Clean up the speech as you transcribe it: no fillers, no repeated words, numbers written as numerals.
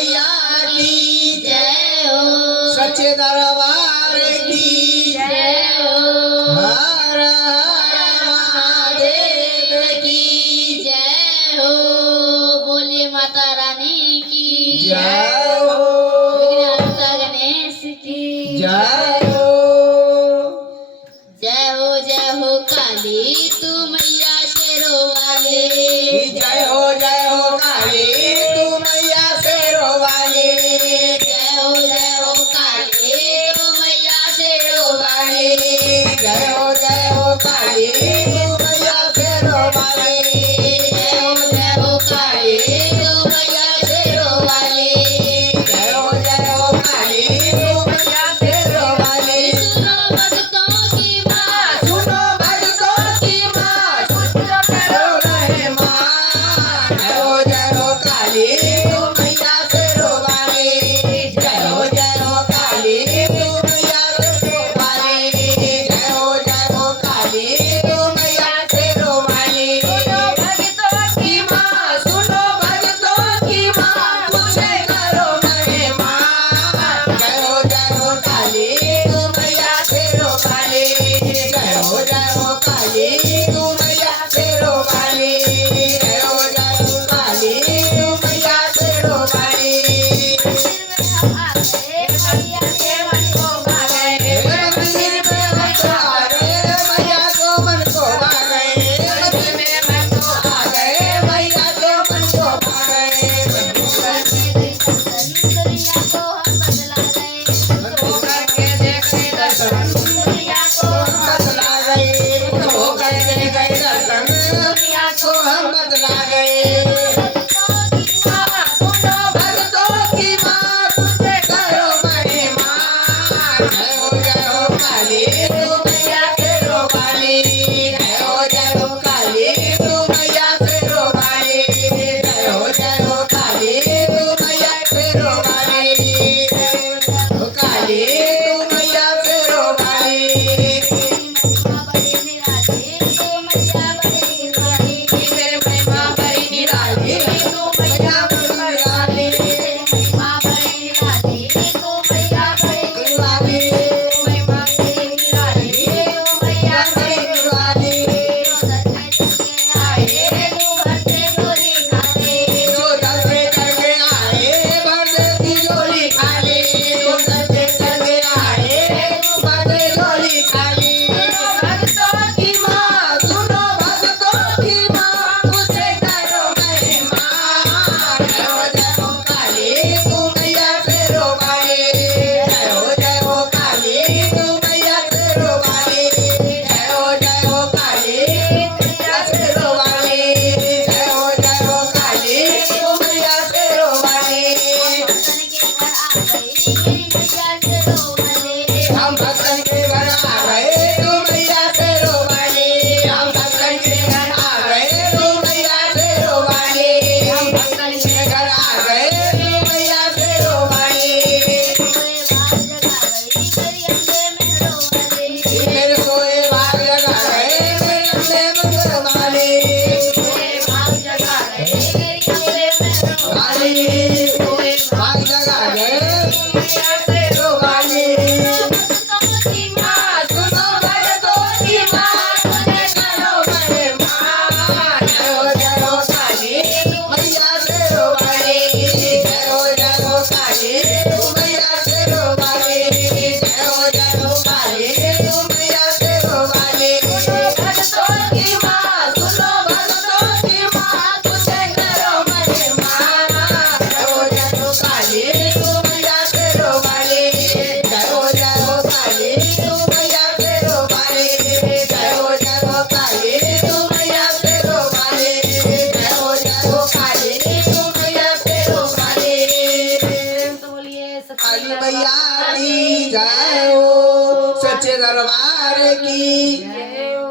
मैया की जय हो सच्चे दरबार की जय हो हर हर महादेव की जय हो बोलिए माता रानी की जय हो विघ्नहर्ता गणेश की जय हो जय हो काली तू मैया शेरों वाले जय हो काली तू मैया शेरों वाली जय हो काली तू मैया शेरों वाले जय हो काली तू मैया शेरों वाली जय हो काली तू मैया शेरों वाले जय हो काली तू मैया शेरों वाली सुनो भक्तों की बात सुनो भक्तों की बात सुनो करो रहे मां जय हो काली तू मैया शेरों वाली जय हो काली तू मैया शेरों वाली जय हो काली तू मैया शेरों वाली सुनो भक्तों की मां सुनो भक्तों की मां तुझे करो महिमा जय हो काली तू मैया शेरों वाली जय हो काली तू मैया शेरों वाली जय हो काली तू मैया शेरों वाली मंदिर में भक्त आ गए मैया को मन को भा गए मंदिर में भक्त आ गए मैया को मन को भा गए मंदिर करके देखने दर्शन दुनिया को हम बदला गए हो गए दर्शन दुनिया को हम बदला गए भक्तों की मां तुझे करो महिमा जय हो काली तू मैया शेरों वाली जय हो काली तू मैया शेरों वाली जय हो काली तू मैया शेरों वाली हो काली तू मैया शेरों वाली तेरे महिमा बड़ी निराली तू मैया बड़ी निराली निराली महिमा बड़ी निराली तू मैया बड़ी निराली जो दर पे करके आए बंदे की झोली खाली जो दर पे करके आए बंदे झोली खाली भक्तों की मां सुनो भक्तों की मां मुझे करो महिमा जय हो काली तू मैया शेरों वाली जय हो काली तू मैया शेरों वाली जय हो काली मैया शेरों वाली जय हो काली तू मैया शेरों वाली हम भक्तन के घर आ गए तू मैया शेरों वाली हम भक्तन के घर आ गए तू मैया शेरों वाली हम भक्तन के घर आ गए तू मैया शेरों वाली मेरे सोए भाग जगा गए मेरे अपने मंदिर वाली वाली सोए भाग जगा गए मैया शेरों वाली सुनो भक्तों की मां तुझे करो महिमा जय हो काली मैया शेरों वाली जय हो काली तू मैया शेरों वाली जय हो काली तू मैया शेरों वाली भक्तों की मां सुनो भक्तों की मां तुझे करो महिमा जय हो काली तू मैया शेरों वाली जय हो काली तू मैया शेरों वाली जय हो काली तू मैया शेरों वाली जय हो काली तू मैया शेरों वाली काली मैया की जय हो सच्चे दरबार की